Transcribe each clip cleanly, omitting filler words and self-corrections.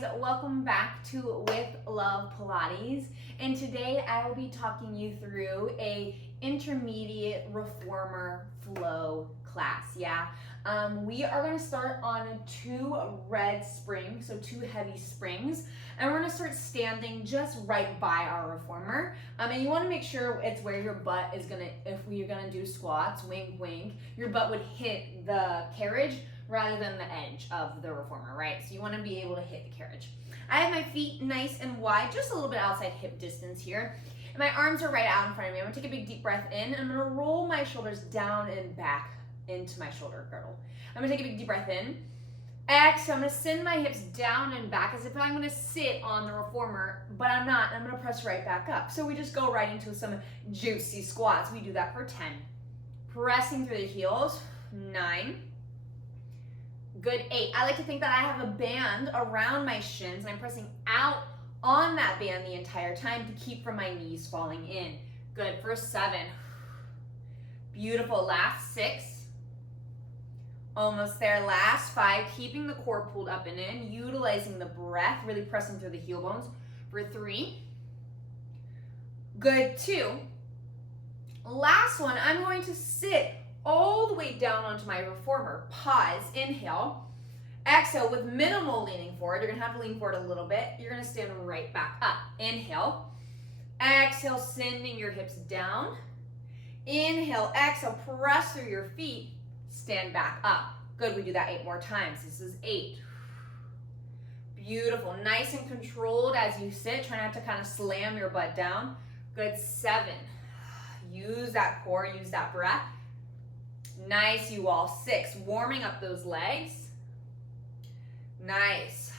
guys, welcome back to With Love Pilates, and today I will be talking you through a intermediate reformer flow class. We are going to start on 2 red springs, so 2 heavy springs, and we're going to start standing just right by our reformer. And you want to make sure it's where your butt is going to, if we're going to do squats, wink wink, your butt would hit the carriage rather than the edge of the reformer, right? So you want to be able to hit the carriage. I have my feet nice and wide, just a little bit outside hip distance here. And my arms are right out in front of me. I'm gonna take a big deep breath in, and I'm gonna roll my shoulders down and back into my shoulder girdle. I'm gonna take a big deep breath in. Exhale, I'm gonna send my hips down and back as if I'm gonna sit on the reformer, but I'm not. I'm gonna press right back up. So we just go right into some juicy squats. We do that for 10. Pressing through the heels, 9. Good, 8. I like to think that I have a band around my shins and I'm pressing out on that band the entire time to keep from my knees falling in. Good, for 7. Beautiful, last 6. Almost there, last 5. Keeping the core pulled up and in, utilizing the breath, really pressing through the heel bones. For 3. Good, 2. Last one, I'm going to sit all the way down onto my reformer. Pause, inhale. Exhale with minimal leaning forward. You're gonna have to lean forward a little bit. You're gonna stand right back up. Inhale. Exhale, sending your hips down. Inhale, exhale, press through your feet. Stand back up. Good, we do that 8 more times. This is 8. Beautiful, nice and controlled as you sit. Try not to kind of slam your butt down. Good, 7. Use that core, use that breath. Nice, you all. 6, warming up those legs. Nice.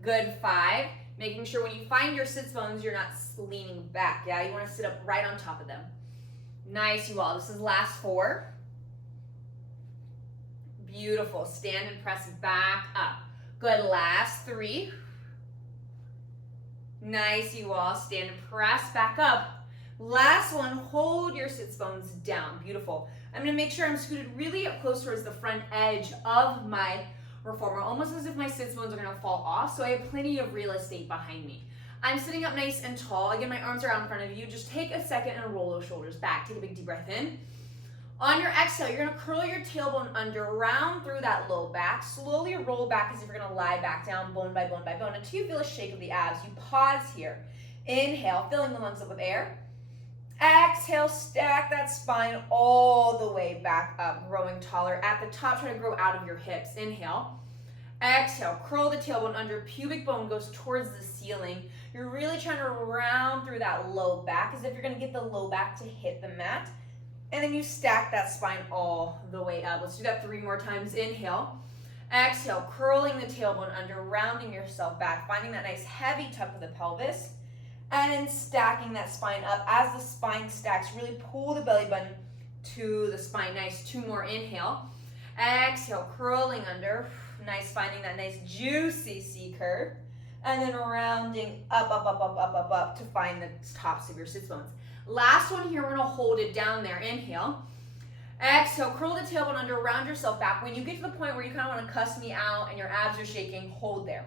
Good, 5, making sure when you find your sits bones, you're not leaning back, yeah? You wanna sit up right on top of them. Nice, you all. This is last 4. Beautiful, stand and press back up. Good, last 3. Nice, you all. Stand and press back up. Last one, hold your sits bones down. Beautiful. I'm gonna make sure I'm scooted really up close towards the front edge of my reformer, almost as if my sits bones are gonna fall off, so I have plenty of real estate behind me. I'm sitting up nice and tall. Again, my arms are out in front of you. Just take a second and roll those shoulders back. Take a big deep breath in. On your exhale, you're gonna curl your tailbone under, round through that low back. Slowly roll back as if you're gonna lie back down, bone by bone by bone, until you feel a shake of the abs. You pause here. Inhale, filling the lungs up with air. Exhale, stack that spine all the way back up, growing taller. At the top, try to grow out of your hips. Inhale. Exhale, curl the tailbone under, pubic bone goes towards the ceiling. You're really trying to round through that low back as if you're gonna get the low back to hit the mat. And then you stack that spine all the way up. Let's do that 3 more times. Inhale. Exhale, curling the tailbone under, rounding yourself back, finding that nice heavy tuck of the pelvis. And then stacking that spine up. As the spine stacks, really pull the belly button to the spine. Nice, 2 more. Inhale. Exhale, curling under. Nice, finding that nice juicy C curve. And then rounding up, up, up, up, up, up, up to find the tops of your sits bones. Last one here, we're gonna hold it down there. Inhale. Exhale, curl the tailbone under, round yourself back. When you get to the point where you kind of wanna cuss me out and your abs are shaking, hold there.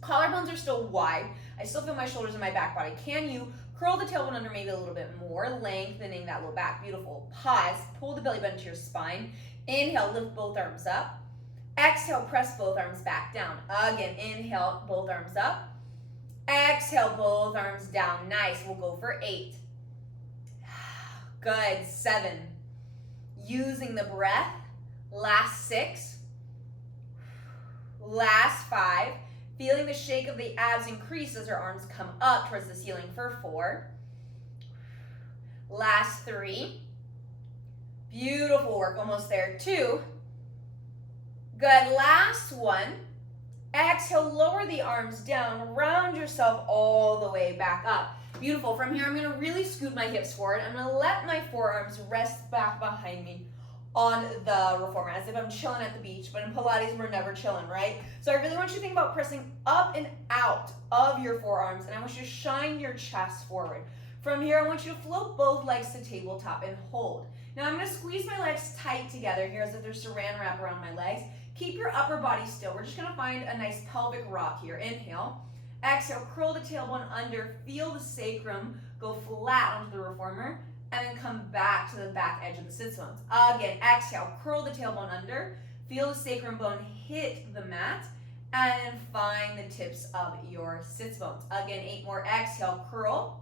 Collarbones are still wide. I still feel my shoulders and my back body. Can you curl the tailbone under maybe a little bit more, lengthening that low back? Beautiful. Pause, pull the belly button to your spine. Inhale, lift both arms up. Exhale, press both arms back down. Again, inhale, both arms up. Exhale, both arms down. Nice, we'll go for 8. Good, 7. Using the breath. Last 6. Last 5. Feeling the shake of the abs increase as our arms come up towards the ceiling for 4. Last 3. Beautiful work, almost there. 2. Good, last 1. Exhale, lower the arms down, round yourself all the way back up. Beautiful, from here I'm gonna really scoot my hips forward. I'm gonna let my forearms rest back behind me on the reformer, as if I'm chilling at the beach, but in Pilates, we're never chilling, right? So I really want you to think about pressing up and out of your forearms, and I want you to shine your chest forward. From here, I want you to float both legs to tabletop and hold. Now I'm gonna squeeze my legs tight together here as if there's saran wrap around my legs. Keep your upper body still. We're just gonna find a nice pelvic rock here. Inhale. Exhale, curl the tailbone under, feel the sacrum go flat onto the reformer, and then come back to the back edge of the sits bones. Again, exhale, curl the tailbone under, feel the sacrum bone hit the mat, and then find the tips of your sits bones. Again, 8 more. Exhale, curl.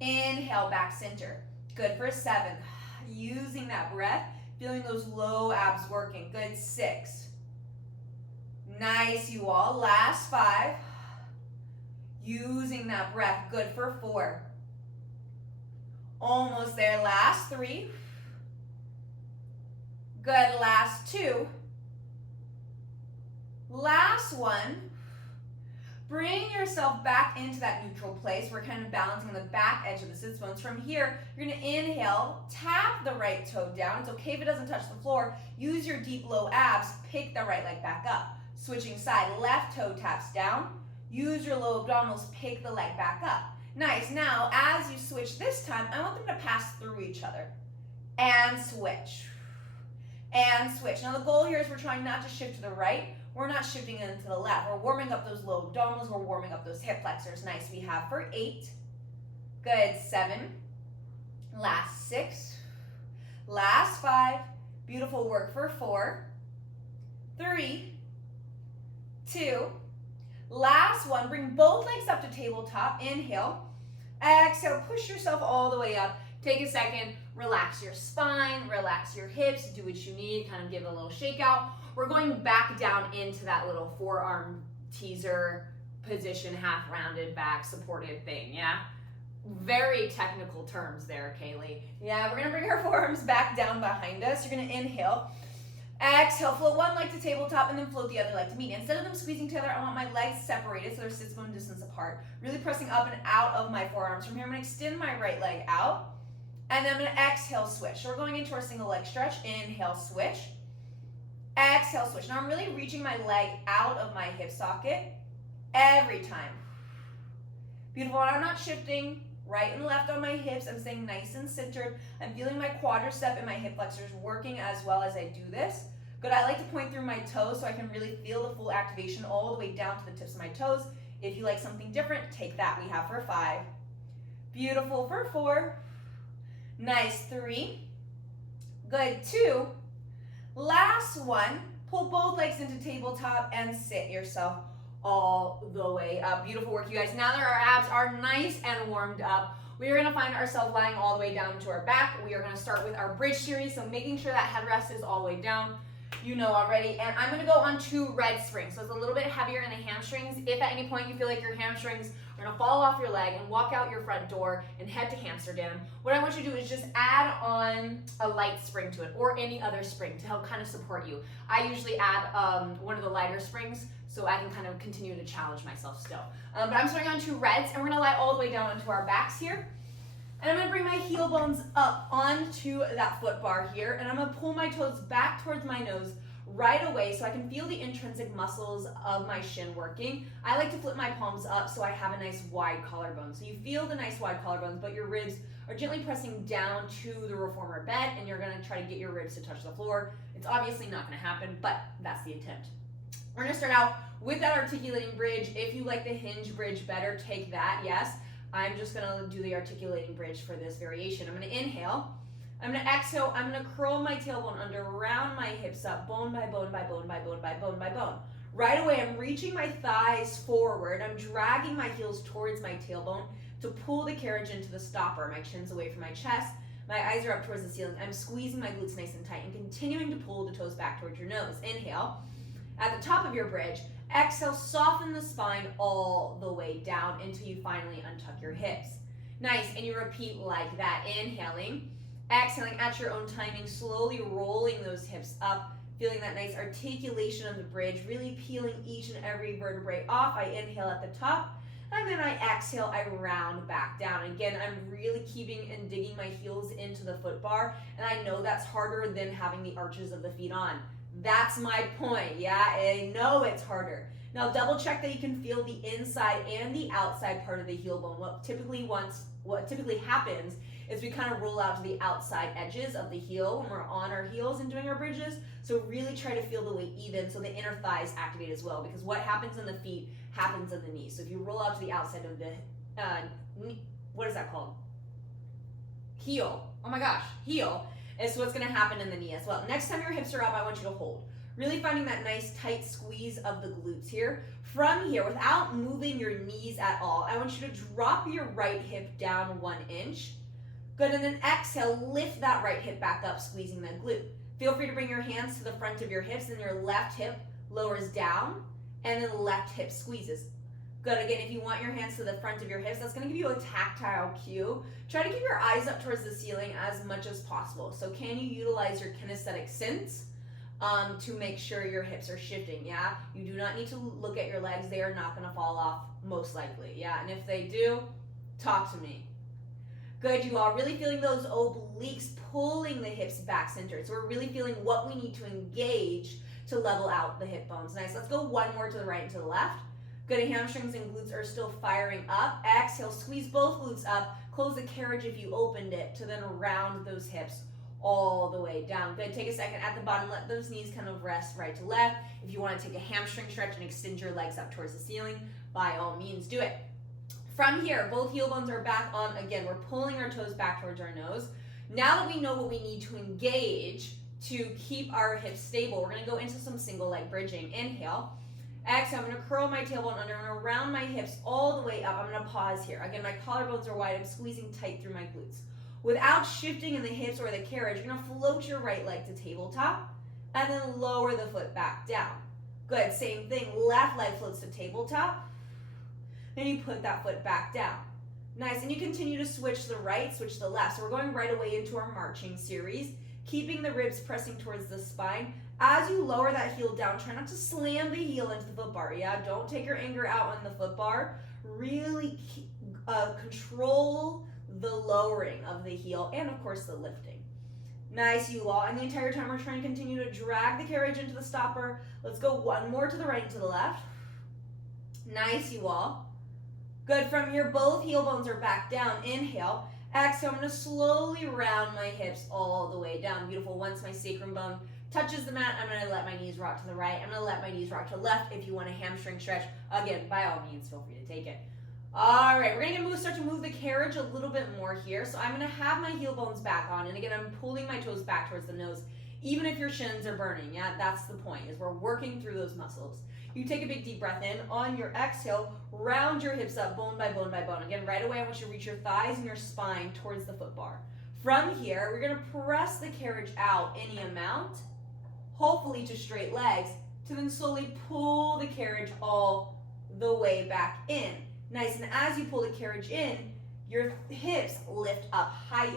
Inhale, back center. Good for 7. Using that breath, feeling those low abs working. Good. 6. Nice, you all. Last 5. Using that breath. Good for 4. Almost there. Last 3. Good. Last 2. Last 1. Bring yourself back into that neutral place. We're kind of balancing the back edge of the sits bones. From here, you're going to inhale, tap the right toe down. It's okay if it doesn't touch the floor. Use your deep low abs. Pick the right leg back up. Switching side, left toe taps down. Use your low abdominals. Pick the leg back up. Nice. Now, as you switch this time, I want them to pass through each other. And switch. And switch. Now, the goal here is we're trying not to shift to the right. We're not shifting into the left. We're warming up those low abdominals. We're warming up those hip flexors. Nice. We have for 8. Good. 7. Last 6. Last 5. Beautiful work for 4. 3. 2. Last 1. Bring both legs up to tabletop. Inhale. Exhale. Push yourself all the way up. Take a second. Relax your spine. Relax your hips. Do what you need. Kind of give it a little shake out. We're going back down into that little forearm teaser position, half rounded back supported thing, yeah? Very technical terms there, Cailey. Yeah, we're gonna bring our forearms back down behind us. You're gonna inhale. Exhale, float one leg to tabletop and then float the other leg to meet. Instead of them squeezing together, I want my legs separated so they're sits bone distance apart. Really pressing up and out of my forearms. From here, I'm gonna extend my right leg out and then I'm gonna exhale, switch. So we're going into our single leg stretch. Inhale, switch. Exhale, switch. Now I'm really reaching my leg out of my hip socket every time. Beautiful. And I'm not shifting right and left on my hips. I'm staying nice and centered. I'm feeling my quadricep and my hip flexors working as well as I do this. Good. I like to point through my toes so I can really feel the full activation all the way down to the tips of my toes. If you like something different, take that. We have for 5. Beautiful for 4. Nice. 3. Good. 2. Last 1, pull both legs into tabletop and sit yourself all the way up. Beautiful work, you guys. Now that our abs are nice and warmed up, we are gonna find ourselves lying all the way down to our back. We are gonna start with our bridge series, so making sure that headrest is all the way down. You know already. And I'm gonna go on 2 red springs. So it's a little bit heavier in the hamstrings. If at any point you feel like your hamstrings are gonna fall off your leg and walk out your front door and head to Amsterdam, what I want you to do is just add on a light spring to it or any other spring to help kind of support you. I usually add one of the lighter springs so I can kind of continue to challenge myself still. But I'm starting on 2 reds and we're gonna lie all the way down onto our backs here. And I'm gonna bring my heel bones up onto that foot bar here and I'm gonna pull my toes back towards my nose right away so I can feel the intrinsic muscles of my shin working. I like to flip my palms up so I have a nice wide collarbone. So you feel the nice wide collarbones, but your ribs are gently pressing down to the reformer bed and you're gonna try to get your ribs to touch the floor. It's obviously not gonna happen, but that's the attempt. We're gonna start out with that articulating bridge. If you like the hinge bridge better, take that, yes. I'm just gonna do the articulating bridge for this variation. I'm gonna inhale. I'm gonna exhale, I'm gonna curl my tailbone under, round my hips up, bone by bone by bone by bone by bone by bone. Right away, I'm reaching my thighs forward. I'm dragging my heels towards my tailbone to pull the carriage into the stopper. My chin's away from my chest. My eyes are up towards the ceiling. I'm squeezing my glutes nice and tight and continuing to pull the toes back towards your nose. Inhale. At the top of your bridge, exhale, soften the spine all the way down until you finally untuck your hips. Nice, and you repeat like that. Inhaling. Exhaling at your own timing, slowly rolling those hips up, feeling that nice articulation of the bridge, really peeling each and every vertebrae off. I inhale at the top, and then I exhale, I round back down. Again, I'm really keeping and digging my heels into the foot bar, and I know that's harder than having the arches of the feet on. That's my point, yeah? I know it's harder. Now double check that you can feel the inside and the outside part of the heel bone. What typically happens is we kind of roll out to the outside edges of the heel when we're on our heels and doing our bridges. So really try to feel the weight even so the inner thighs activate as well, because what happens in the feet happens in the knees. So if you roll out to the outside of the, what is that called? Heel. Oh my gosh, heel is what's going to happen in the knee as well. Next time your hips are up, I want you to hold. Really finding that nice tight squeeze of the glutes here. From here, without moving your knees at all, I want you to drop your right hip down 1 inch. Good, and then exhale, lift that right hip back up, squeezing that glute. Feel free to bring your hands to the front of your hips, and your left hip lowers down, and then the left hip squeezes. Good, again, if you want your hands to the front of your hips, that's gonna give you a tactile cue. Try to keep your eyes up towards the ceiling as much as possible. So can you utilize your kinesthetic sense to make sure your hips are shifting, yeah? You do not need to look at your legs. They are not gonna fall off, most likely, yeah? And if they do, talk to me. Good, you all really feeling those obliques pulling the hips back centered. So we're really feeling what we need to engage to level out the hip bones. Nice, let's go one more to the right and to the left. Good, hamstrings and glutes are still firing up. Exhale, squeeze both glutes up. Close the carriage if you opened it to then round those hips all the way down. Good, take a second at the bottom, let those knees kind of rest right to left. If you want to take a hamstring stretch and extend your legs up towards the ceiling, by all means do it. From here, both heel bones are back on. Again, we're pulling our toes back towards our nose. Now that we know what we need to engage to keep our hips stable, we're gonna go into some single leg bridging. Inhale. Exhale, I'm gonna curl my tailbone under. I'm gonna round my hips all the way up. I'm gonna pause here. Again, my collarbones are wide. I'm squeezing tight through my glutes. Without shifting in the hips or the carriage, you're gonna float your right leg to tabletop and then lower the foot back down. Good, same thing. Left leg floats to tabletop. Then you put that foot back down. Nice, and you continue to switch the right, switch the left. So we're going right away into our marching series, keeping the ribs pressing towards the spine. As you lower that heel down, try not to slam the heel into the foot bar, yeah? Don't take your anger out on the foot bar. Really control the lowering of the heel and, of course, the lifting. Nice, you all. And the entire time we're trying to continue to drag the carriage into the stopper. Let's go one more to the right and to the left. Nice, you all. Good, from here, both heel bones are back down. Inhale. Exhale, I'm gonna slowly round my hips all the way down. Beautiful. Once my sacrum bone touches the mat, I'm gonna let my knees rock to the right. I'm gonna let my knees rock to the left. If you want a hamstring stretch, again, by all means, feel free to take it. All right, we're gonna start to move the carriage a little bit more here. So I'm gonna have my heel bones back on, and again, I'm pulling my toes back towards the nose, even if your shins are burning, yeah? That's the point, is we're working through those muscles. You take a big deep breath in. On your exhale, round your hips up bone by bone by bone. Again, right away, I want you to reach your thighs and your spine towards the foot bar. From here, we're gonna press the carriage out any amount, hopefully to straight legs, to then slowly pull the carriage all the way back in. Nice, and as you pull the carriage in, your hips lift up higher.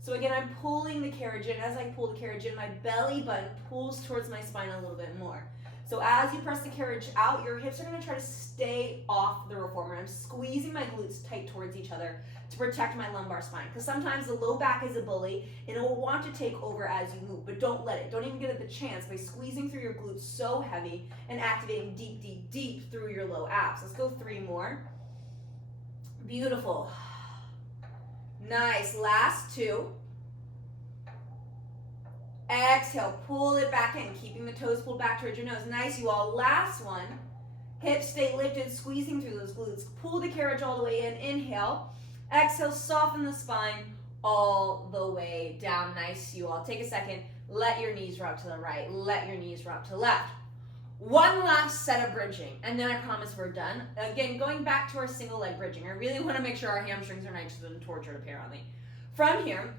So again, I'm pulling the carriage in. As I pull the carriage in, my belly button pulls towards my spine a little bit more. So as you press the carriage out, your hips are gonna try to stay off the reformer. I'm squeezing my glutes tight towards each other to protect my lumbar spine. Because sometimes the low back is a bully and it will want to take over as you move, but don't let it. Don't even give it the chance by squeezing through your glutes so heavy and activating deep, deep, deep through your low abs. Let's go 3 more. Beautiful. Nice, last 2. Exhale, pull it back in, keeping the toes pulled back towards your nose. Nice, you all. Last one. Hips stay lifted, squeezing through those glutes. Pull the carriage all the way in. Inhale. Exhale, soften the spine all the way down. Nice, you all. Take a second. Let your knees rock to the right. Let your knees rock to the left. One last set of bridging, and then I promise we're done. Again, going back to our single leg bridging. I really want to make sure our hamstrings are nice and tortured, apparently. From here,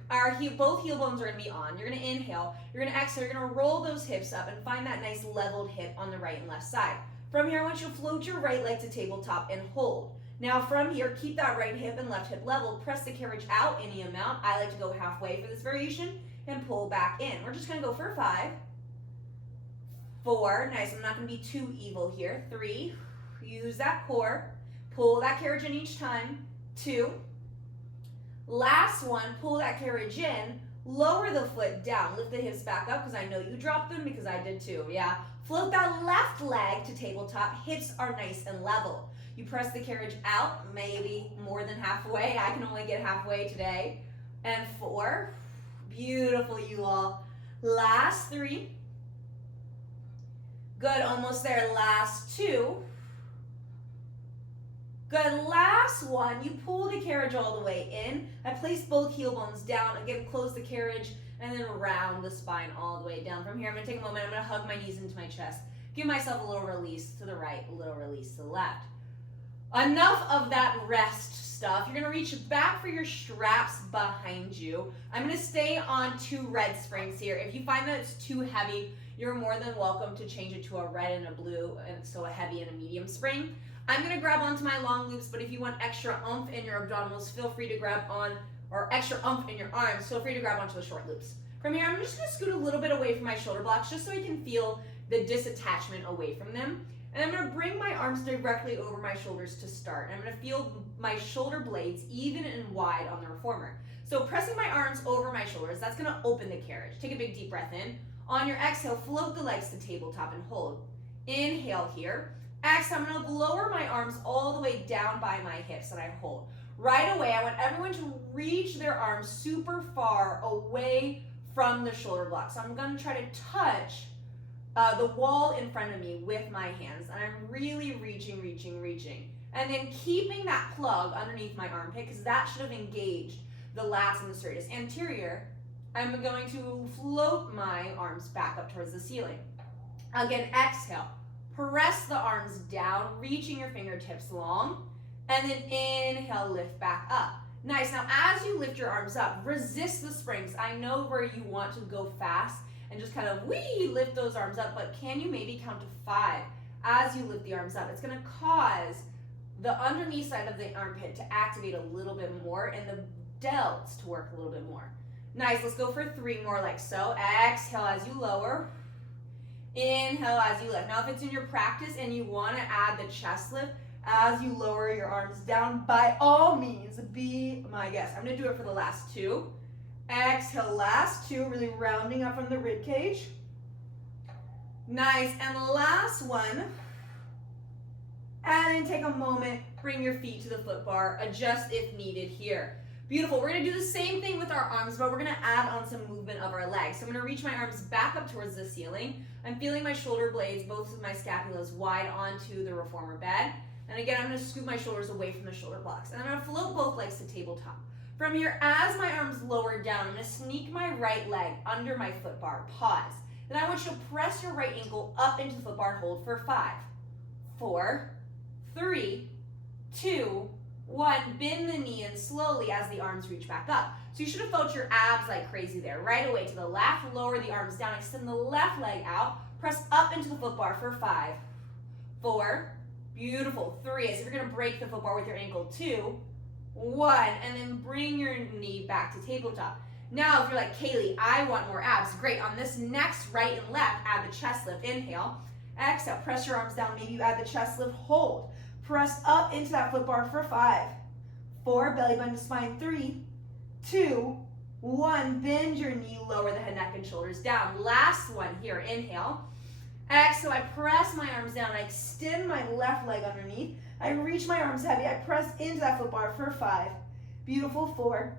both heel bones are going to be on. You're going to inhale, you're going to exhale, you're going to roll those hips up and find that nice leveled hip on the right and left side. From here, I want you to float your right leg to tabletop and hold. Now from here, keep that right hip and left hip leveled. Press the carriage out any amount. I like to go halfway for this variation and pull back in. We're just going to go for 5, 4, nice, I'm not going to be too evil here. 3, use that core, pull that carriage in each time. 2, last one, pull that carriage in, lower the foot down, lift the hips back up because I know you dropped them because I did too, yeah? Float that left leg to tabletop, hips are nice and level. You press the carriage out, maybe more than halfway, I can only get halfway today. and 4. Beautiful, you all. Last 3. Good, almost there. Last 2. Good, last 1. You pull the carriage all the way in. I place both heel bones down. Again, close the carriage and then round the spine all the way down. From here, I'm going to take a moment. I'm going to hug my knees into my chest. Give myself a little release to the right, a little release to the left. Enough of that rest stuff. You're going to reach back for your straps behind you. I'm going to stay on 2 red springs here. If you find that it's too heavy, you're more than welcome to change it to a red and a blue, and so a heavy and a medium spring. I'm going to grab onto my long loops, but if you want extra oomph in your abdominals, feel free to grab on, or extra oomph in your arms, feel free to grab onto the short loops. From here, I'm just going to scoot a little bit away from my shoulder blocks just so I can feel the disattachment away from them. And I'm going to bring my arms directly over my shoulders to start. And I'm going to feel my shoulder blades even and wide on the reformer. So pressing my arms over my shoulders, that's going to open the carriage. Take a big deep breath in. On your exhale, float the legs to tabletop and hold. Inhale here. Exhale, I'm going to lower my arms all the way down by my hips and I hold. Right away, I want everyone to reach their arms super far away from the shoulder block. So I'm going to try to touch the wall in front of me with my hands, and I'm really reaching, and then keeping that plug underneath my armpit because that should have engaged the lats and the serratus anterior. I'm going to float my arms back up towards the ceiling. Again, exhale, press the arms down, reaching your fingertips long, and then inhale, lift back up. Nice. Now as you lift your arms up, resist the springs. I know where you want to go fast and just kind of lift those arms up, but can you maybe count to 5 as you lift the arms up? It's going to cause the underneath side of the armpit to activate a little bit more and the delts to work a little bit more. Nice, let's go for 3 more like so. Exhale as you lower. Inhale as you lift. Now if it's in your practice and you want to add the chest lift as you lower your arms down, by all means, be my guest. I'm going to do it for the last 2. Exhale, last 2, really rounding up from the rib cage. Nice, and last one. And then take a moment, bring your feet to the foot bar, adjust if needed here. Beautiful, we're gonna do the same thing with our arms, but we're gonna add on some movement of our legs. So I'm gonna reach my arms back up towards the ceiling. I'm feeling my shoulder blades, both of my scapulas wide onto the reformer bed. And again, I'm gonna scoop my shoulders away from the shoulder blocks. And I'm gonna float both legs to tabletop. From here, as my arms lower down, I'm gonna sneak my right leg under my foot bar, pause. Then I want you to press your right ankle up into the foot bar and hold for 5, 4, 3, 2, 1. Bend the knee in slowly as the arms reach back up. So you should have felt your abs like crazy there. Right away to the left, lower the arms down, extend the left leg out, press up into the foot bar for 5, 4, beautiful, 3. As if you're gonna break the foot bar with your ankle, 2, 1, and then bring your knee back to tabletop. Now, if you're like, Cailey, I want more abs, great. On this next right and left, add the chest lift. Inhale, exhale, press your arms down. Maybe you add the chest lift, hold. Press up into that foot bar for 5, 4, belly button to spine, 3, 2, 1. Bend your knee, lower the head, neck, and shoulders down. Last one here, inhale. Exhale, I press my arms down. I extend my left leg underneath. I reach my arms heavy. I press into that foot bar for 5. Beautiful, 4.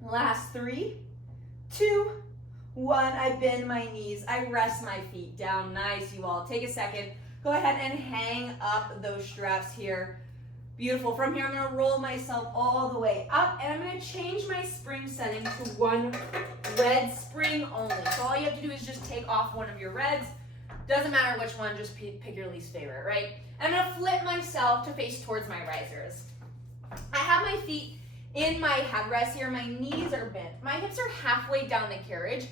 Last 3, 2, 1. I bend my knees. I rest my feet down. Nice, you all. Take a second. Go ahead and hang up those straps here. Beautiful. From here, I'm going to roll myself all the way up, and I'm going to change my spring setting to 1 red spring only. So all you have to do is just take off one of your reds. Doesn't matter which one, just pick your least favorite, right? And I'm going to flip myself to face towards my risers. I have my feet in my headrest here. My knees are bent. My hips are halfway down the carriage.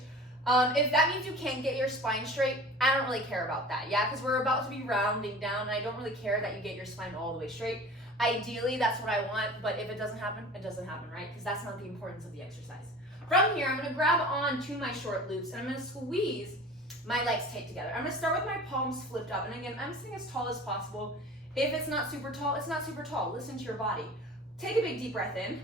If that means you can't get your spine straight, I don't really care about that, yeah? Because we're about to be rounding down, and I don't really care that you get your spine all the way straight. Ideally, that's what I want, but if it doesn't happen, it doesn't happen, right? Because that's not the importance of the exercise. From here, I'm going to grab on to my short loops, and I'm going to squeeze my legs tight together. I'm going to start with my palms flipped up, and again, I'm sitting as tall as possible. If it's not super tall, it's not super tall. Listen to your body. Take a big deep breath in.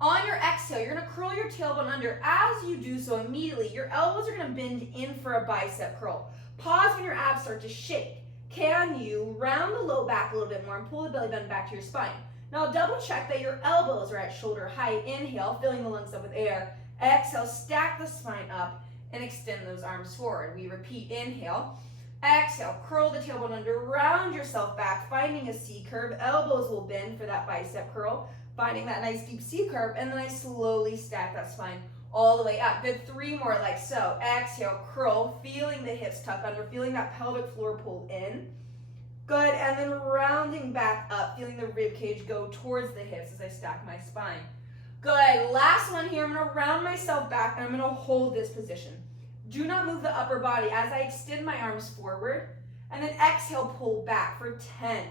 On your exhale, you're going to curl your tailbone under. As you do so, immediately, your elbows are going to bend in for a bicep curl. Pause when your abs start to shake. Can you round the low back a little bit more and pull the belly button back to your spine? Now double check that your elbows are at shoulder height. Inhale, filling the lungs up with air. Exhale, stack the spine up and extend those arms forward. We repeat, inhale. Exhale, curl the tailbone under, round yourself back, finding a C curve. Elbows will bend for that bicep curl, finding that nice deep C curve, and then I slowly stack that spine all the way up. Good, 3 more like so. Exhale, curl, feeling the hips tuck under, feeling that pelvic floor pull in. Good, and then rounding back up, feeling the rib cage go towards the hips as I stack my spine. Good, last one here. I'm gonna round myself back and I'm gonna hold this position. Do not move the upper body as I extend my arms forward, and then exhale, pull back for 10.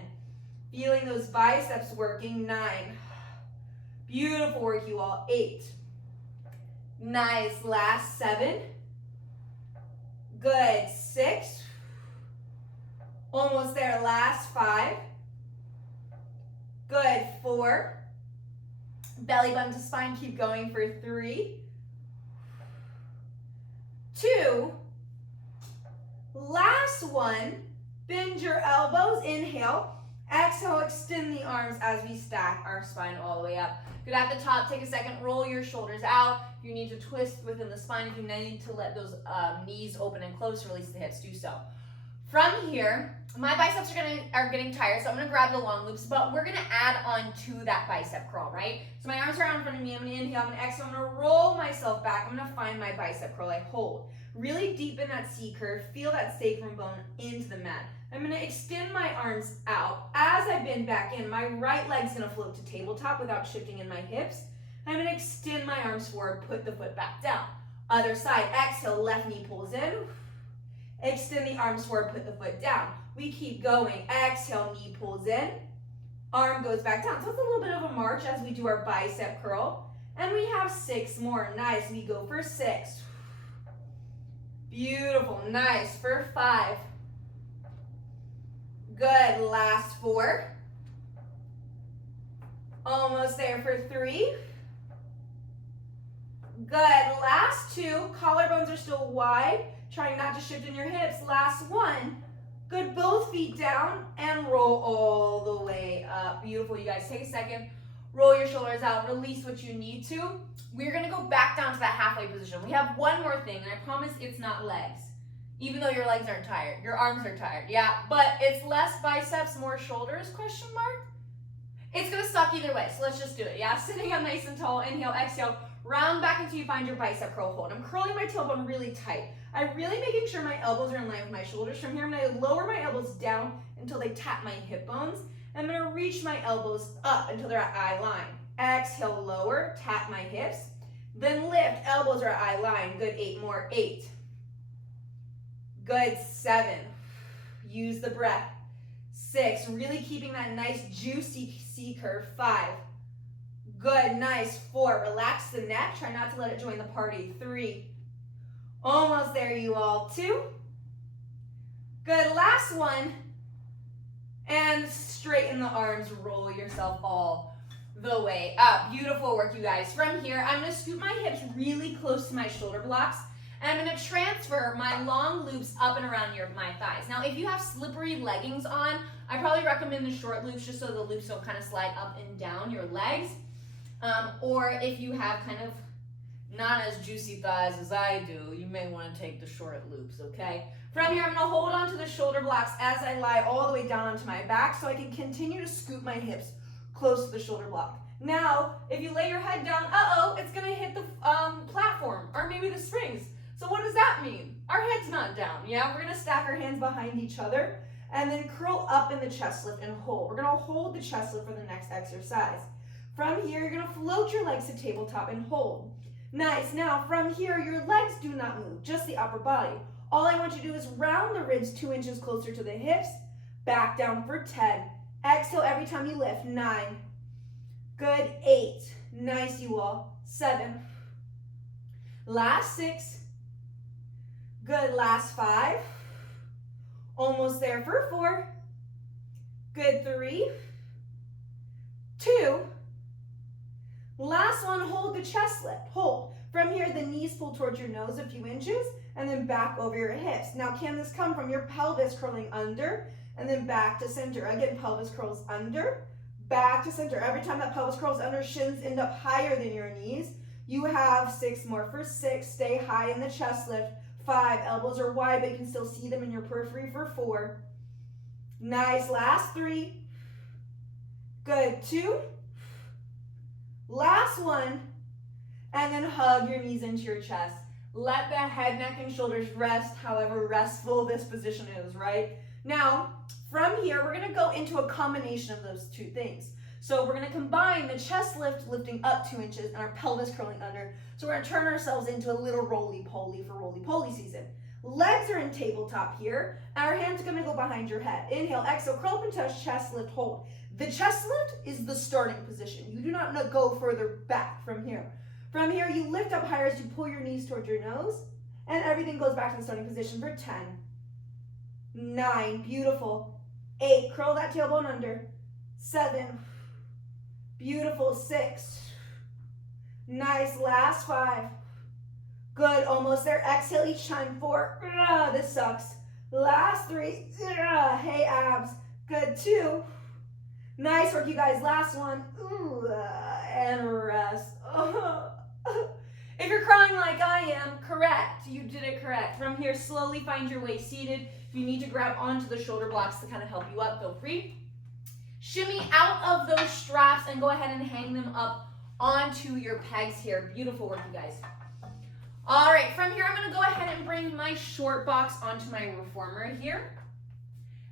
Feeling those biceps working, 9. Beautiful work, you all, 8. Nice, last 7. Good, 6. Almost there, last 5. Good, 4. Belly button to spine, keep going for 3. 2. Last one, bend your elbows, inhale. Exhale, extend the arms as we stack our spine all the way up. Good, at the top, take a second, roll your shoulders out. If you need to twist within the spine, if you need to let those knees open and close, release the hips, do so. From here, my biceps are getting tired, so I'm gonna grab the long loops, but we're gonna add on to that bicep curl, right? So my arms are out in front of me, I'm gonna inhale, I'm gonna exhale, I'm gonna roll myself back, I'm gonna find my bicep curl, I hold. Really deepen that C curve, feel that sacrum bone into the mat. I'm gonna extend my arms out. As I bend back in, my right leg's gonna float to tabletop without shifting in my hips. I'm gonna extend my arms forward, put the foot back down. Other side, exhale, left knee pulls in. Extend the arms forward, put the foot down. We keep going. Exhale, knee pulls in. Arm goes back down. So it's a little bit of a march as we do our bicep curl. And we have 6 more. Nice. We go for 6. Beautiful. Nice. For 5. Good. Last 4. Almost there for 3. Good. Last 2. Collarbones are still wide. Trying not to shift in your hips. Last 1. Good, both feet down and roll all the way up. Beautiful, you guys. Take a second, roll your shoulders out, release what you need to. We're gonna go back down to that halfway position. We have one more thing, and I promise it's not legs. Even though your legs aren't tired, your arms are tired, yeah, but it's less biceps, more shoulders, question mark? It's gonna suck either way, so let's just do it, yeah? Sitting up nice and tall, inhale, exhale, round back until you find your bicep curl hold. I'm curling my tailbone really tight. I'm really making sure my elbows are in line with my shoulders. From here, I'm gonna lower my elbows down until they tap my hip bones. I'm gonna reach my elbows up until they're at eye line. Exhale, lower, tap my hips. Then lift, elbows are at eye line. Good, 8 more, 8. Good, 7. Use the breath. 6, really keeping that nice juicy C curve. 5. Good, nice. 4, relax the neck. Try not to let it join the party. 3. Almost there, you all. 2. Good, last one. And straighten the arms, roll yourself all the way up. Beautiful work, you guys. From here, I'm gonna scoop my hips really close to my shoulder blocks, and I'm gonna transfer my long loops up and around my thighs. Now, if you have slippery leggings on, I probably recommend the short loops just so the loops don't kind of slide up and down your legs. Or if you have kind of not as juicy thighs as I do, you may want to take the short loops, okay? From here, I'm going to hold on to the shoulder blocks as I lie all the way down onto my back so I can continue to scoop my hips close to the shoulder block. Now, if you lay your head down, it's going to hit the platform or maybe the springs. So what does that mean? Our head's not down, yeah? We're going to stack our hands behind each other and then curl up in the chest lift and hold. We're going to hold the chest lift for the next exercise. From here, you're going to float your legs to tabletop and hold. Nice. Now, from here, your legs do not move, just the upper body. All I want you to do is round the ribs 2 inches closer to the hips, back down for 10. Exhale every time you lift. 9. Good. 8. Nice, you all. 7. Last 6. Good. Last 5. Almost there for 4. Good. 3. 2. Last one, hold the chest lift. Hold. From here, the knees pull towards your nose a few inches and then back over your hips. Now, can this come from your pelvis curling under and then back to center? Again, pelvis curls under, back to center. Every time that pelvis curls under, shins end up higher than your knees. You have 6 more. For 6, stay high in the chest lift. 5, elbows are wide, but you can still see them in your periphery. For 4. Nice, last 3. Good, 2. Last 1. And then hug your knees into your chest. Let the head, neck, and shoulders rest however restful this position is, right? Now, from here, we're gonna go into a combination of those two things. So we're gonna combine the chest lift, lifting up 2 inches, and our pelvis curling under. So we're gonna turn ourselves into a little roly-poly for roly-poly season. Legs are in tabletop here, and our hands are gonna go behind your head. Inhale, exhale, curl up and touch, chest lift, hold. The chest lift is the starting position. You do not go further back from here. From here, you lift up higher as you pull your knees towards your nose, and everything goes back to the starting position for 10, 9, beautiful, 8, curl that tailbone under, 7, beautiful, 6, nice, last 5, good, almost there, exhale each time, 4, this sucks, last 3, hey abs, good, 2, nice work you guys, last 1, and rest. If you're crying like I am, correct, you did it correct. From here, slowly find your way seated. If you need to grab onto the shoulder blocks to kind of help you up, feel free. Shimmy out of those straps and go ahead and hang them up onto your pegs here. Beautiful work, you guys. All right, from here, I'm gonna go ahead and bring my short box onto my reformer here.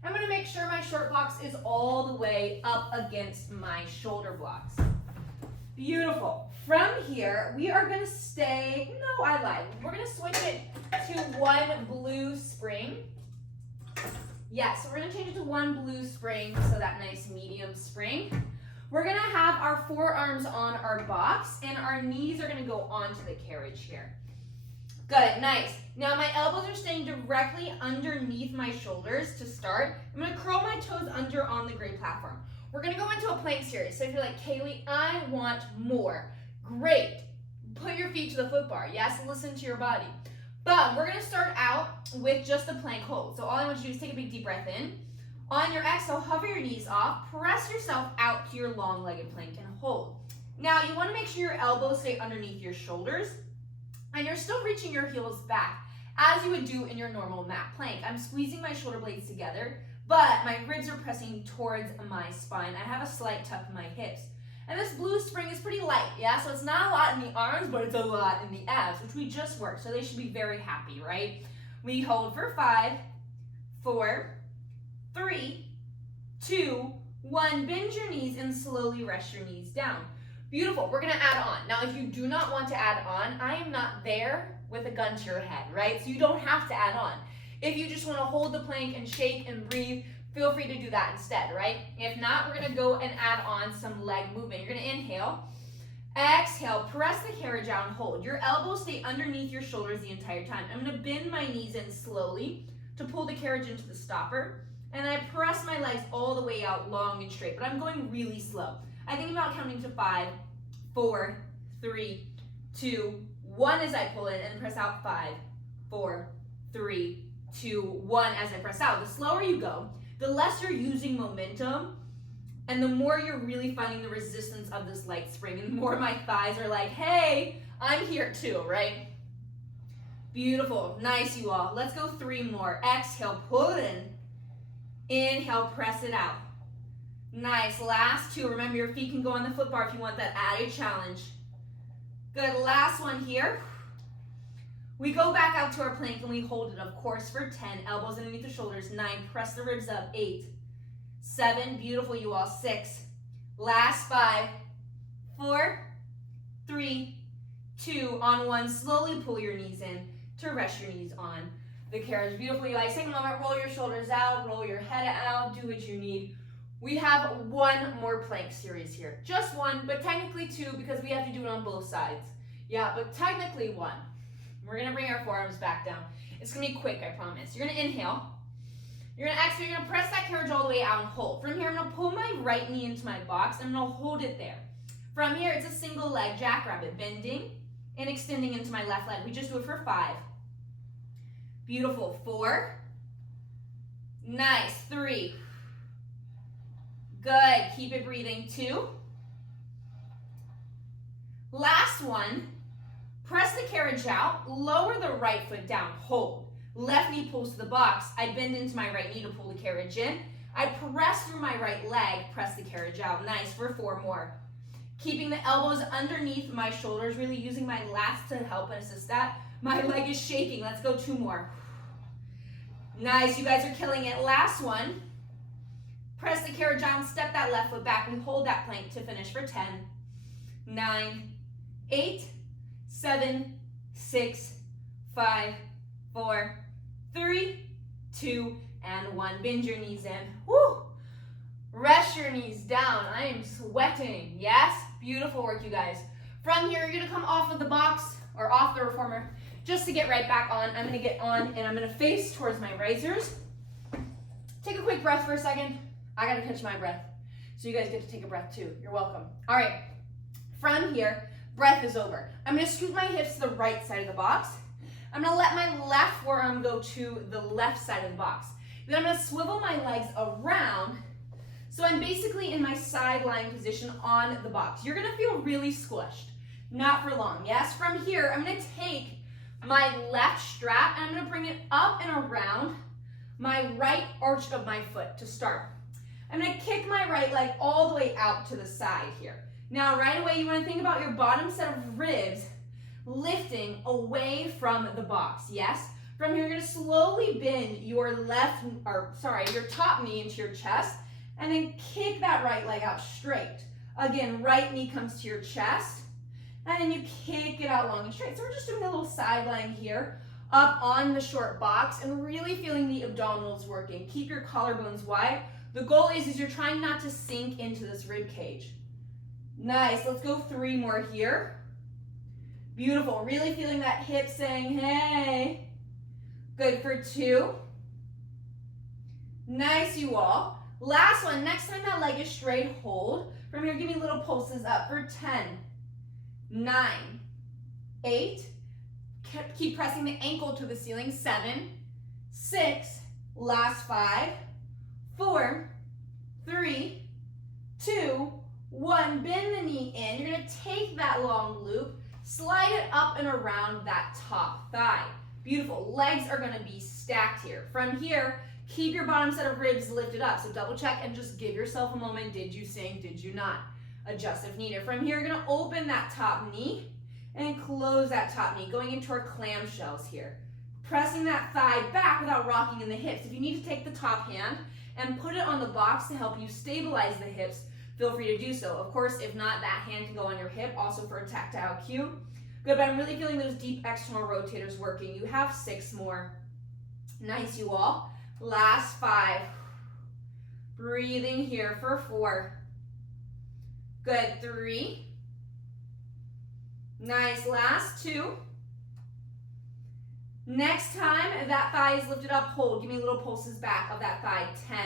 I'm gonna make sure my short box is all the way up against my shoulder blocks. Beautiful. From here, we are gonna stay, no, I lied. We're gonna switch it to 1 blue spring. Yeah, so we're gonna change it to 1 blue spring, so that nice medium spring. We're gonna have our forearms on our box, and our knees are gonna go onto the carriage here. Good, nice. Now my elbows are staying directly underneath my shoulders to start. I'm gonna curl my toes under on the gray platform. We're gonna go into a plank series. So if you're like, Cailey, I want more. Great. Put your feet to the foot bar. Yes, listen to your body. But we're gonna start out with just a plank hold. So all I want you to do is take a big deep breath in. On your exhale, hover your knees off, press yourself out to your long-legged plank and hold. Now you wanna make sure your elbows stay underneath your shoulders and you're still reaching your heels back as you would do in your normal mat plank. I'm squeezing my shoulder blades together, but my ribs are pressing towards my spine. I have a slight tuck in my hips. And this blue spring is pretty light, yeah? So it's not a lot in the arms, but it's a lot in the abs, which we just worked, so they should be very happy, right? We hold for 5, 4, 3, 2, 1. Bend your knees and slowly rest your knees down. Beautiful, we're gonna add on. Now, if you do not want to add on, I am not there with a gun to your head, right? So you don't have to add on. If you just wanna hold the plank and shake and breathe, feel free to do that instead, right? If not, we're gonna go and add on some leg movement. You're gonna inhale, exhale, press the carriage out and hold. Your elbows stay underneath your shoulders the entire time. I'm gonna bend my knees in slowly to pull the carriage into the stopper, and I press my legs all the way out long and straight, but I'm going really slow. I think about counting to 5, 4, 3, 2, 1 as I pull in, and press out 5, 4, 3, 2, 1 as I press out. The slower you go, the less you're using momentum, and the more you're really finding the resistance of this light spring, and the more my thighs are like, hey, I'm here too, right? Beautiful, nice you all. Let's go 3 more. Exhale, pull it in. Inhale, press it out. Nice, last 2. Remember, your feet can go on the foot bar if you want that added challenge. Good, last one here. We go back out to our plank and we hold it, of course, for 10. Elbows underneath the shoulders. 9, press the ribs up. 8, 7, beautiful you all. 6, last 5, 4, 3, 2, on 1. Slowly pull your knees in to rest your knees on the carriage. Beautiful you guys. Take a moment, roll your shoulders out, roll your head out, do what you need. We have 1 more plank series here. Just 1, but technically 2 because we have to do it on both sides. Yeah, but technically 1. We're gonna bring our forearms back down. It's gonna be quick, I promise. You're gonna inhale. You're gonna exhale, you're gonna press that carriage all the way out and hold. From here, I'm gonna pull my right knee into my box and I'm gonna hold it there. From here, it's a single leg jackrabbit, bending and extending into my left leg. We just do it for 5. Beautiful, 4. Nice, 3. Good, keep it breathing. 2. Last one, press the carriage out, lower the right foot down, hold. Left knee pulls to the box, I bend into my right knee to pull the carriage in. I press through my right leg, press the carriage out. Nice, for 4 more. Keeping the elbows underneath my shoulders, really using my lats to help and assist that. My leg is shaking, let's go 2 more. Nice, you guys are killing it. Last one. Press the carriage down, step that left foot back. We hold that plank to finish for 10, 9, 8, 7, 6, 5, 4, 3, 2, and 1. Bend your knees in. Woo! Rest your knees down. I am sweating. Yes? Beautiful work, you guys. From here, you're going to come off of the box or off the reformer just to get right back on. I'm going to get on and I'm going to face towards my risers. Take a quick breath for a second. I got to catch my breath. So you guys get to take a breath too. You're welcome. All right. From here, breath is over. I'm going to scoot my hips to the right side of the box. I'm going to let my left forearm go to the left side of the box. Then I'm going to swivel my legs around. So I'm basically in my side lying position on the box. You're going to feel really squished. Not for long. Yes? From here, I'm going to take my left strap and I'm going to bring it up and around my right arch of my foot to start. I'm going to kick my right leg all the way out to the side here. Now, right away, you want to think about your bottom set of ribs lifting away from the box. Yes? From here, you're going to slowly bend your your top knee into your chest and then kick that right leg out straight. Again, right knee comes to your chest and then you kick it out long and straight. So we're just doing a little side lying here up on the short box and really feeling the abdominals working. Keep your collarbones wide. The goal is you're trying not to sink into this rib cage. Nice, let's go 3 more here. Beautiful, really feeling that hip saying, hey. Good for 2. Nice, you all. Last one, next time that leg is straight, hold. From here, give me little pulses up for 10, 9, 8. Keep pressing the ankle to the ceiling. 7, 6, last 5, 4, 3, 2, 1. Bend the knee in. You're going to take that long loop, slide it up and around that top thigh. Beautiful. Legs are going to be stacked here. From here, keep your bottom set of ribs lifted up. So double check and just give yourself a moment. Did you sink? Did you not? Adjust if needed. From here, you're going to open that top knee and close that top knee, going into our clamshells here. Pressing that thigh back without rocking in the hips. If you need to take the top hand and put it on the box to help you stabilize the hips, feel free to do so. Of course, if not, that hand can go on your hip, also for a tactile cue. Good, but I'm really feeling those deep external rotators working. You have 6 more. Nice, you all. Last 5. Breathing here for 4. Good, 3. Nice, last 2. Next time that thigh is lifted up, hold. Give me little pulses back of that thigh. 10.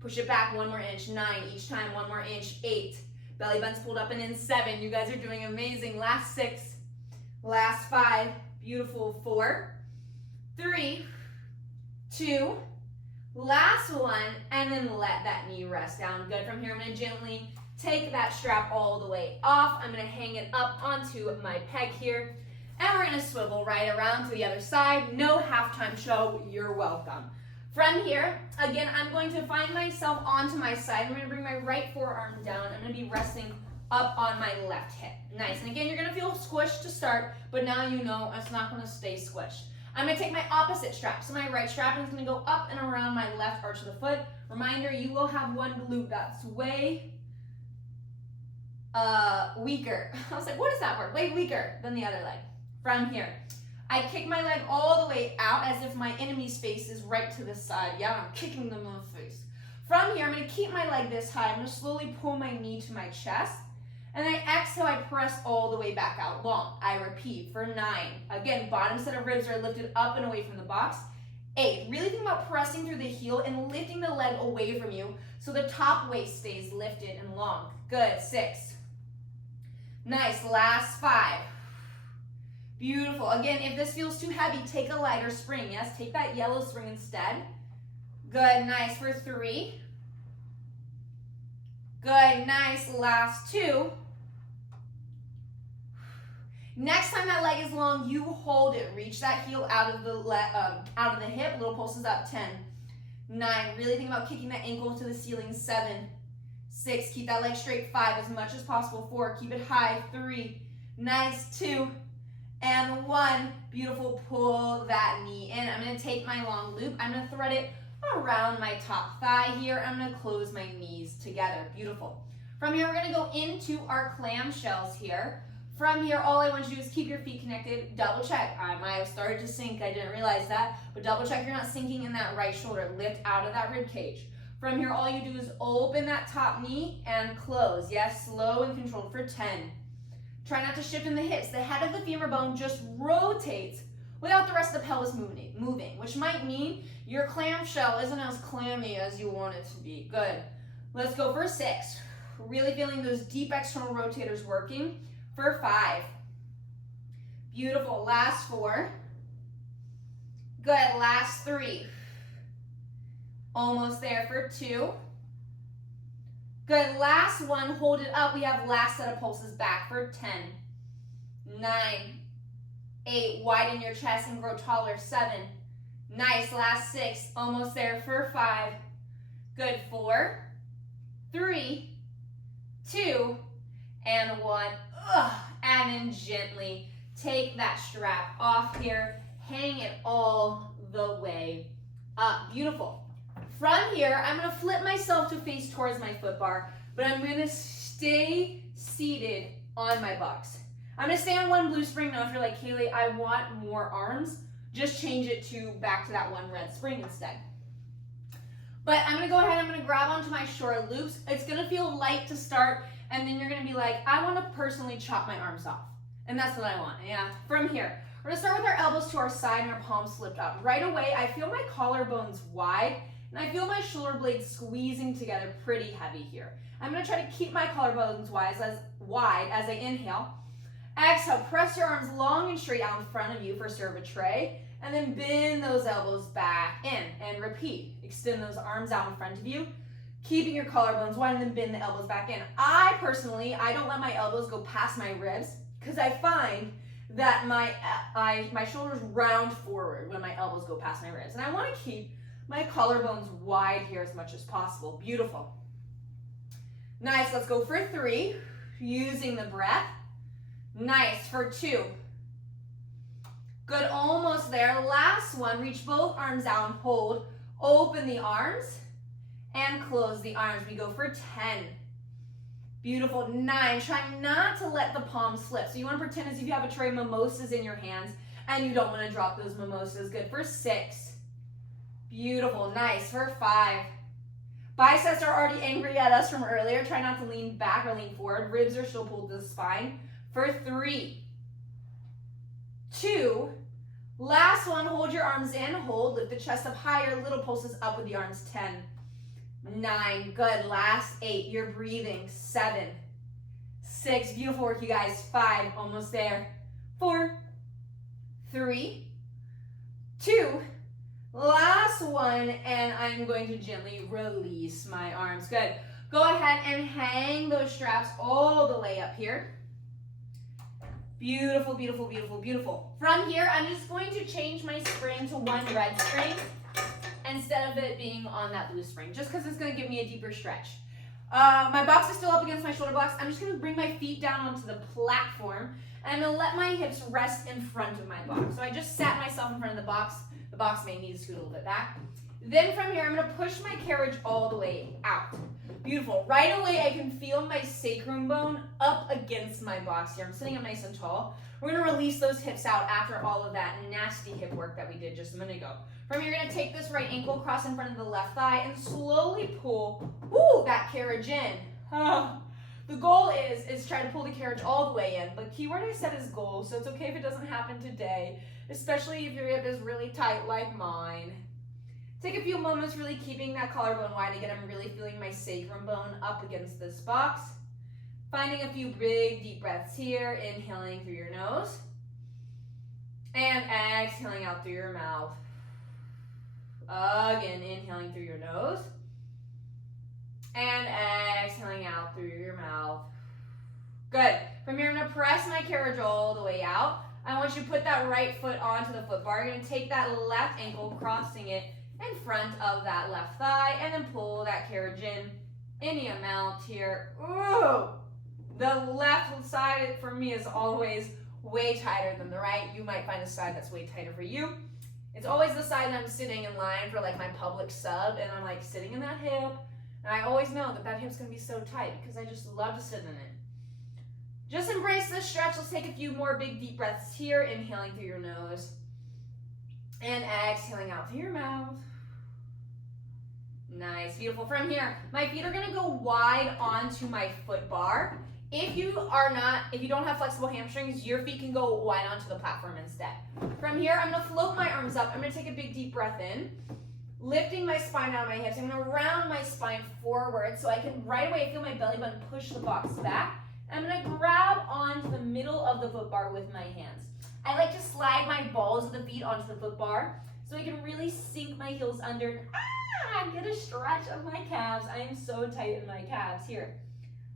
Push it back 1 more inch. 9. Each time 1 more inch. 8. Belly button's pulled up and in. 7. You guys are doing amazing. Last 6. Last 5. Beautiful. 4. 3. 2. Last 1. And then let that knee rest down. Good. From here, I'm going to gently take that strap all the way off. I'm going to hang it up onto my peg here. And we're going to swivel right around to the other side. No halftime show. You're welcome. From here, again, I'm going to find myself onto my side. I'm going to bring my right forearm down. I'm going to be resting up on my left hip. Nice. And again, you're going to feel squished to start, but now you know it's not going to stay squished. I'm going to take my opposite strap. So my right strap is going to go up and around my left arch of the foot. Reminder, you will have one glute that's way weaker. I was like, what is that word? Way weaker than the other leg. From here, I kick my leg all the way out as if my enemy's face is right to the side. Yeah, I'm kicking them in the face. From here, I'm going to keep my leg this high. I'm going to slowly pull my knee to my chest. And then I exhale, I press all the way back out long. I repeat for 9. Again, bottom set of ribs are lifted up and away from the box. 8. Really think about pressing through the heel and lifting the leg away from you so the top waist stays lifted and long. Good. 6. Nice. Last 5. Beautiful. Again, if this feels too heavy, take a lighter spring. Yes, take that yellow spring instead. Good. Nice. For 3. Good, nice, last 2. Next time that leg is long, you hold it. Reach that heel out of the hip, little pulses up, 10, 9, really think about kicking that ankle to the ceiling, 7, 6, keep that leg straight, 5, as much as possible, 4, keep it high, 3, nice, 2, and 1, beautiful, pull that knee in. I'm gonna take my long loop, I'm gonna thread it around my top thigh here, I'm gonna close my knees together, beautiful. From here, we're gonna go into our clamshells here. From here, all I want you to do is keep your feet connected, double check. I might have started to sink, I didn't realize that, but double check you're not sinking in that right shoulder, lift out of that rib cage. From here, all you do is open that top knee and close. Yes, slow and controlled for 10. Try not to shift in the hips. The head of the femur bone just rotates without the rest of the pelvis moving, which might mean your clamshell isn't as clammy as you want it to be. Good. Let's go for 6. Really feeling those deep external rotators working. For 5. Beautiful. Last 4. Good. Last 3. Almost there for 2. Good. Last 1. Hold it up. We have last set of pulses back for 10, 9, 8. Widen your chest and grow taller. 7. Nice. Last 6. Almost there for 5. Good. 4, 3, 2, and 1. And then gently take that strap off here. Hang it all the way up. Beautiful. From here, I'm going to flip myself to face towards my foot bar, but I'm going to stay seated on my box. I'm going to stay on one blue spring. Now, if you're like, Cailey, I want more arms, just change it to back to that one red spring instead. But I'm going to go ahead, I'm going to grab onto my short loops. It's going to feel light to start, and then you're going to be like, I want to personally chop my arms off. And that's what I want. Yeah. From here, we're going to start with our elbows to our side and our palms flipped up. Right away, I feel my collarbones wide, and I feel my shoulder blades squeezing together pretty heavy here. I'm going to try to keep my collarbones wide as I inhale. Exhale, press your arms long and straight out in front of you for serve a tray, and then bend those elbows back in, and repeat. Extend those arms out in front of you, keeping your collarbones wide, and then bend the elbows back in. I personally don't let my elbows go past my ribs, because I find that my shoulders round forward when my elbows go past my ribs. And I want to keep my collarbones wide here as much as possible. Beautiful. Nice, let's go for 3, using the breath. Nice, for 2. Good, almost there. Last one, reach both arms out and hold. Open the arms and close the arms. We go for 10. Beautiful. 9. Try not to let the palms slip. So you want to pretend as if you have a tray of mimosas in your hands and you don't want to drop those mimosas. Good. For 6. Beautiful. Nice. For 5. Biceps are already angry at us from earlier. Try not to lean back or lean forward. Ribs are still pulled to the spine. For 3, 2. Last one. Hold your arms in. Hold. Lift the chest up higher. Little pulses up with the arms. 10. 9, good. Last 8, you're breathing. 7, 6, beautiful work, you guys. 5, almost there. 4, 3, 2, last one, and I'm going to gently release my arms. Good. Go ahead and hang those straps all the way up here. Beautiful, beautiful, beautiful, beautiful. From here, I'm just going to change my spring to one red spring instead of it being on that blue spring, just because it's going to give me a deeper stretch. My box is still up against my shoulder blocks. I'm just going to bring my feet down onto the platform, and I'm going to let my hips rest in front of my box. So I just sat myself in front of the box. The box may need to scoot a little bit back. Then from here, I'm going to push my carriage all the way out. Beautiful. Right away, I can feel my sacrum bone up against my box here. I'm sitting up nice and tall. We're going to release those hips out after all of that nasty hip work that we did just a minute ago. From here, you're going to take this right ankle, cross in front of the left thigh, and slowly pull that carriage in. The goal is try to pull the carriage all the way in, but keyword I said is goal, so it's okay if it doesn't happen today, especially if your hip is really tight like mine. Take a few moments really keeping that collarbone wide. Again, I'm really feeling my sacrum bone up against this box. Finding a few big, deep breaths here, inhaling through your nose, and exhaling out through your mouth. Again, inhaling through your nose, And exhaling out through your mouth. Good. From here, I'm gonna press my carriage all the way out. I want you to put that right foot onto the foot bar. You're gonna take that left ankle, crossing it in front of that left thigh, and then pull that carriage in any amount here. Ooh! The left side for me is always way tighter than the right. You might find a side that's way tighter for you. It's always the side that I'm sitting in line for like my public sub, and I'm like sitting in that hip, and I always know that that hip's gonna be so tight because I just love to sit in it. Just embrace this stretch. Let's take a few more big deep breaths here, inhaling through your nose and exhaling out through your mouth. Nice, beautiful. From here, my feet are gonna go wide onto my foot bar. If you don't have flexible hamstrings, your feet can go wide onto the platform instead. From here, I'm gonna float my arms up. I'm gonna take a big deep breath in, lifting my spine out of my hips. I'm gonna round my spine forward so I can right away feel my belly button push the box back. I'm gonna grab onto the middle of the foot bar with my hands. I like to slide my balls of the feet onto the foot bar so I can really sink my heels under. Get a stretch of my calves. I am so tight in my calves here.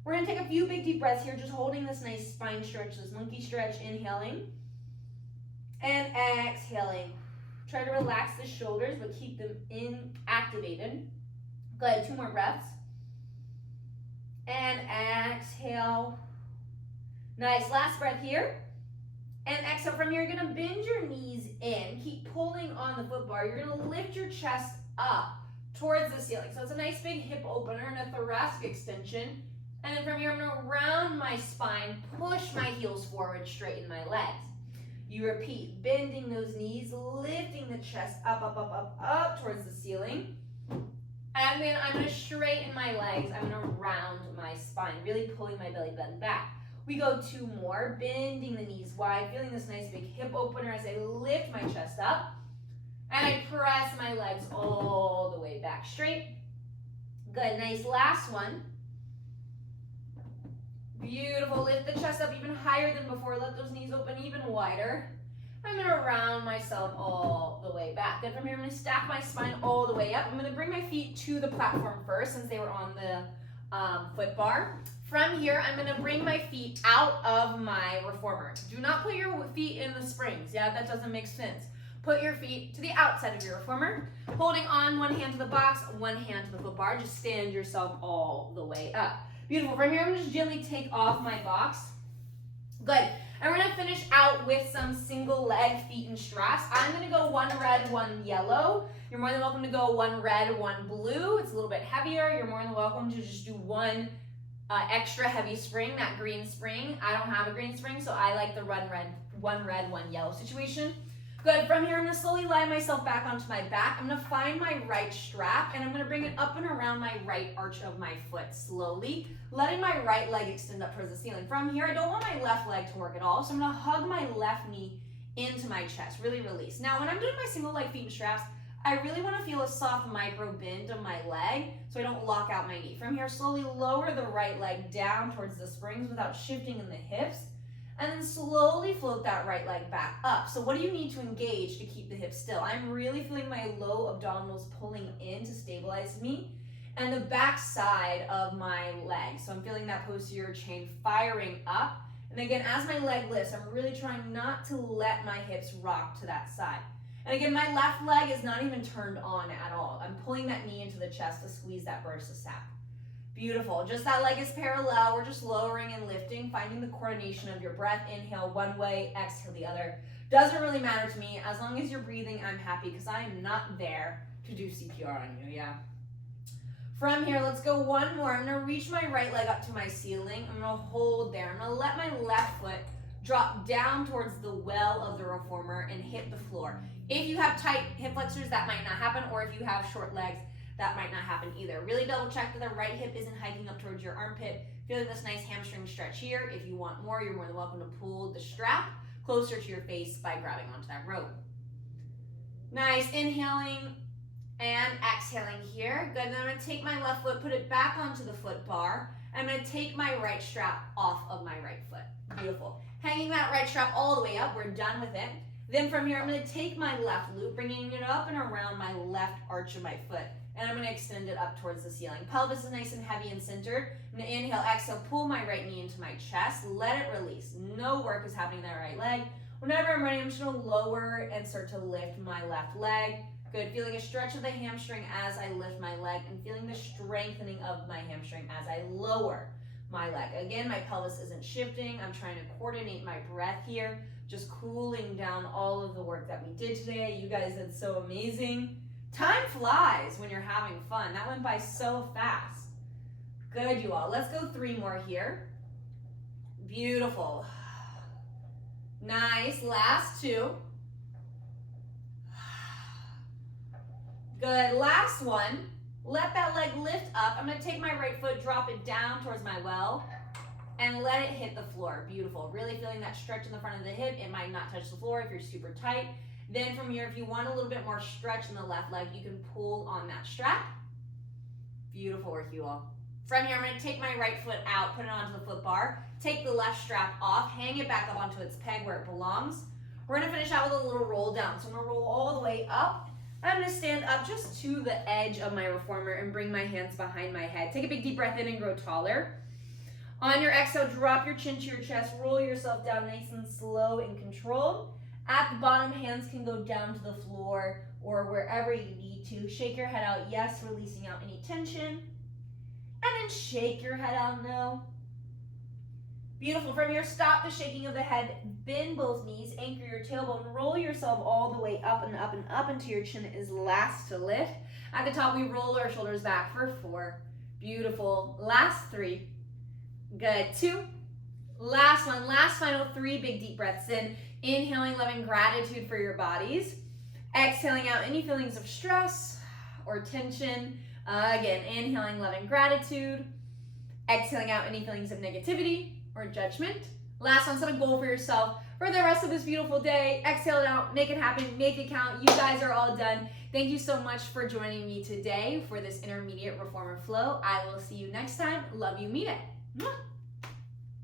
We're gonna take a few big deep breaths here, just holding this nice spine stretch, this monkey stretch, inhaling and exhaling. Try to relax the shoulders, but keep them activated. Go ahead, 2 more breaths. And exhale. Nice, last breath here. And exhale. From here, you're gonna bend your knees in. Keep pulling on the foot bar. You're gonna lift your chest up towards the ceiling. So it's a nice big hip opener and a thoracic extension. And then from here, I'm gonna round my spine, push my heels forward, straighten my legs. You repeat, bending those knees, lifting the chest up, up, up, up, up towards the ceiling. And then I'm gonna straighten my legs. I'm gonna round my spine, really pulling my belly button back. We go 2 more, bending the knees wide, feeling this nice big hip opener as I lift my chest up. And I press my legs all the way back straight. Good, nice, last one. Beautiful, lift the chest up even higher than before. Let those knees open even wider. I'm gonna round myself all the way back. Good, from here I'm gonna stack my spine all the way up. I'm gonna bring my feet to the platform first since they were on the foot bar. From here, I'm gonna bring my feet out of my reformer. Do not put your feet in the springs. Yeah, that doesn't make sense. Put your feet to the outside of your reformer, holding on one hand to the box, one hand to the foot bar. Just stand yourself all the way up. Beautiful. From here, I'm gonna just gently take off my box. Good. And we're gonna finish out with some single leg feet and straps. I'm gonna go 1 red, 1 yellow. You're more than welcome to go 1 red, 1 blue. It's a little bit heavier. You're more than welcome to just do 1 extra heavy spring, that green spring. I don't have a green spring, so I like the 1 red, 1 yellow situation. Good, from here I'm gonna slowly lie myself back onto my back. I'm gonna find my right strap and I'm gonna bring it up and around my right arch of my foot slowly, letting my right leg extend up towards the ceiling. From here, I don't want my left leg to work at all, so I'm gonna hug my left knee into my chest, really release. Now, when I'm doing my single leg feet and straps, I really wanna feel a soft micro bend of my leg so I don't lock out my knee. From here, slowly lower the right leg down towards the springs without shifting in the hips. And then slowly float that right leg back up. So what do you need to engage to keep the hips still? I'm really feeling my low abdominals pulling in to stabilize me and the back side of my leg. So I'm feeling that posterior chain firing up. And again, as my leg lifts, I'm really trying not to let my hips rock to that side. And again, my left leg is not even turned on at all. I'm pulling that knee into the chest to squeeze that burst of sap. Beautiful. Just that leg is parallel. We're just lowering and lifting, finding the coordination of your breath. Inhale one way, exhale the other. Doesn't really matter to me. As long as you're breathing, I'm happy because I am not there to do CPR on you, yeah? From here, let's go 1 more. I'm going to reach my right leg up to my ceiling. I'm going to hold there. I'm going to let my left foot drop down towards the well of the reformer and hit the floor. If you have tight hip flexors, that might not happen, or if you have short legs, that might not happen either. Really double check that the right hip isn't hiking up towards your armpit. Feeling this nice hamstring stretch here. If you want more, you're more than welcome to pull the strap closer to your face by grabbing onto that rope. Nice, inhaling and exhaling here. Good, then I'm gonna take my left foot, put it back onto the foot bar. I'm gonna take my right strap off of my right foot. Beautiful. Hanging that right strap all the way up, we're done with it. Then from here, I'm gonna take my left loop, bringing it up and around my left arch of my foot. and I'm gonna extend it up towards the ceiling. Pelvis is nice and heavy and centered. I'm gonna inhale, exhale, pull my right knee into my chest, let it release. No work is happening in that right leg. Whenever I'm ready, I'm just gonna lower and start to lift my left leg. Good, feeling a stretch of the hamstring as I lift my leg and feeling the strengthening of my hamstring as I lower my leg. Again, my pelvis isn't shifting. I'm trying to coordinate my breath here, just cooling down all of the work that we did today. You guys did so amazing. Time flies when you're having fun. That went by so fast. Good, you all. Let's go 3 more here. Beautiful. Nice. Last 2. Good. Last one. Let that leg lift up. I'm going to take my right foot, drop it down towards my well, and let it hit the floor. Beautiful. Really feeling that stretch in the front of the hip. It might not touch the floor if you're super tight. Then from here, if you want a little bit more stretch in the left leg, you can pull on that strap. Beautiful work, you all. From here, I'm going to take my right foot out, put it onto the foot bar, take the left strap off, hang it back up onto its peg where it belongs. We're going to finish out with a little roll down. So I'm going to roll all the way up. I'm going to stand up just to the edge of my reformer and bring my hands behind my head. Take a big deep breath in and grow taller. On your exhale, drop your chin to your chest, roll yourself down nice and slow and controlled. At the bottom, hands can go down to the floor or wherever you need to. Shake your head out, yes, releasing out any tension. And then shake your head out, no. Beautiful. From here, stop the shaking of the head, bend both knees, anchor your tailbone, roll yourself all the way up and up and up until your chin is last to lift. At the top, we roll our shoulders back for 4. Beautiful. Last 3. Good. 2. Last one. Last final 3 big deep breaths in. Inhaling loving gratitude for your bodies. Exhaling out any feelings of stress or tension. Again, inhaling loving gratitude. Exhaling out any feelings of negativity or judgment. Last one, set a goal for yourself for the rest of this beautiful day. Exhale it out, make it happen, make it count. You guys are all done. Thank you so much for joining me today for this intermediate reformer flow. I will see you next time. Love you, mean it. Mwah.